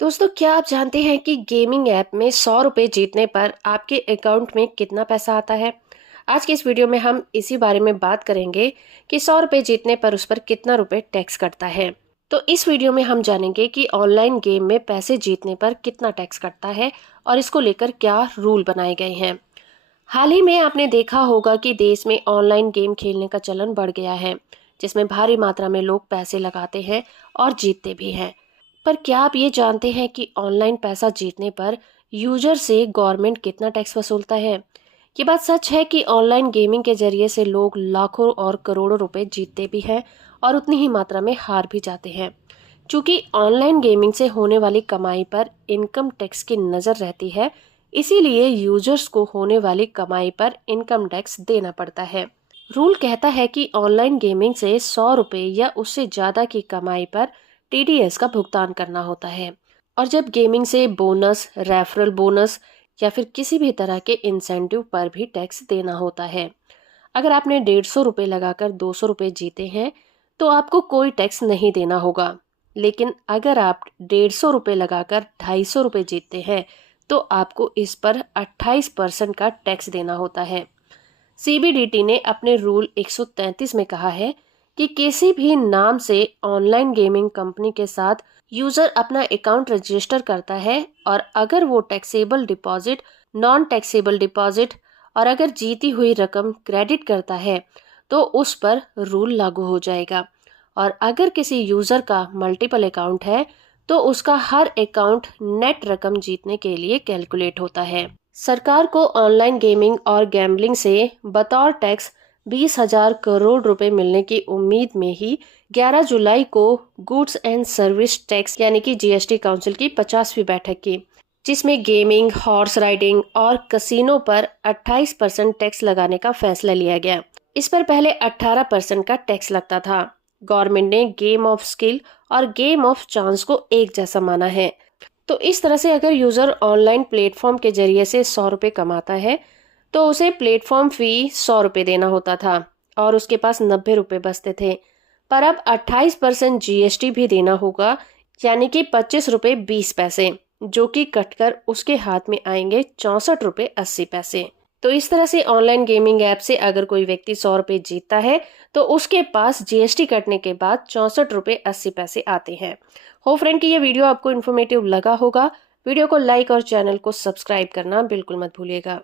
दोस्तों, क्या आप जानते हैं कि गेमिंग ऐप में 100 रुपये जीतने पर आपके अकाउंट में कितना पैसा आता है। आज की इस वीडियो में हम इसी बारे में बात करेंगे कि 100 रुपये जीतने पर उस पर कितना रुपए टैक्स कटता है। तो इस वीडियो में हम जानेंगे कि ऑनलाइन गेम में पैसे जीतने पर कितना टैक्स कटता है और इसको लेकर क्या रूल बनाए गए हैं। हाल ही में आपने देखा होगा कि देश में ऑनलाइन गेम खेलने का चलन बढ़ गया है, जिसमें भारी मात्रा में लोग पैसे लगाते हैं और जीतते भी हैं। पर क्या आप ये जानते हैं कि ऑनलाइन पैसा जीतने पर यूजर से गवर्नमेंट कितना टैक्स वसूलता है। ये बात सच है कि ऑनलाइन गेमिंग के जरिए से लोग लाखों और करोड़ों रुपए जीतते भी हैं और उतनी ही मात्रा में हार भी जाते हैं। क्योंकि ऑनलाइन गेमिंग से होने वाली कमाई पर इनकम टैक्स की नज़र रहती है, इसीलिए यूजर्स को होने वाली कमाई पर इनकम टैक्स देना पड़ता है। रूल कहता है कि ऑनलाइन गेमिंग से 100 रुपये या उससे ज़्यादा की कमाई पर टीडीएस का भुगतान करना होता है। और जब गेमिंग से बोनस, रेफरल बोनस या फिर किसी भी तरह के इंसेंटिव पर भी टैक्स देना होता है। अगर आपने 150 रुपये लगाकर 200 रुपये जीते हैं तो आपको कोई टैक्स नहीं देना होगा। लेकिन अगर आप 150 रुपये लगाकर 250 रुपये जीतते हैं तो आपको इस पर 28% का टैक्स देना होता है। सीबीडीटी ने अपने रूल 133 में कहा है कि किसी भी नाम से ऑनलाइन गेमिंग कंपनी के साथ यूजर अपना अकाउंट रजिस्टर करता है और अगर वो taxable deposit, non taxable deposit और अगर जीती हुई रकम क्रेडिट करता है तो उस पर रूल लागू हो जाएगा। और अगर किसी यूजर का मल्टीपल अकाउंट है तो उसका हर अकाउंट नेट रकम जीतने के लिए कैलकुलेट होता है। सरकार को ऑनलाइन गेमिंग और गैम्बलिंग से बतौर टैक्स 20,000 करोड़ रुपए मिलने की उम्मीद में ही 11 जुलाई को गुड्स एंड सर्विस टैक्स यानी कि जीएसटी काउंसिल की 50वीं बैठक की, जिसमें गेमिंग, हॉर्स राइडिंग और कसिनो पर 28% टैक्स लगाने का फैसला लिया गया। इस पर पहले 18% का टैक्स लगता था। गवर्नमेंट ने गेम ऑफ स्किल और गेम ऑफ चांस को एक जैसा माना है। तो इस तरह से अगर यूजर ऑनलाइन प्लेटफॉर्म के जरिए से 100 रुपये कमाता है तो उसे प्लेटफॉर्म फी 100 रुपये देना होता था और उसके पास 90 रुपये बचते थे। पर अब 28% जीएसटी भी देना होगा, यानी कि 25 रुपये 20 पैसे, जो कि कटकर उसके हाथ में आएंगे 64 रुपये 80 पैसे। तो इस तरह से ऑनलाइन गेमिंग ऐप से अगर कोई व्यक्ति 100 रुपये जीतता है तो उसके पास जीएसटी कटने के बाद 64 रुपये 80 पैसे आते हैं। हो फ्रेंड कि ये वीडियो आपको इन्फॉर्मेटिव लगा होगा। वीडियो को लाइक और चैनल को सब्सक्राइब करना बिल्कुल मत भूलिएगा।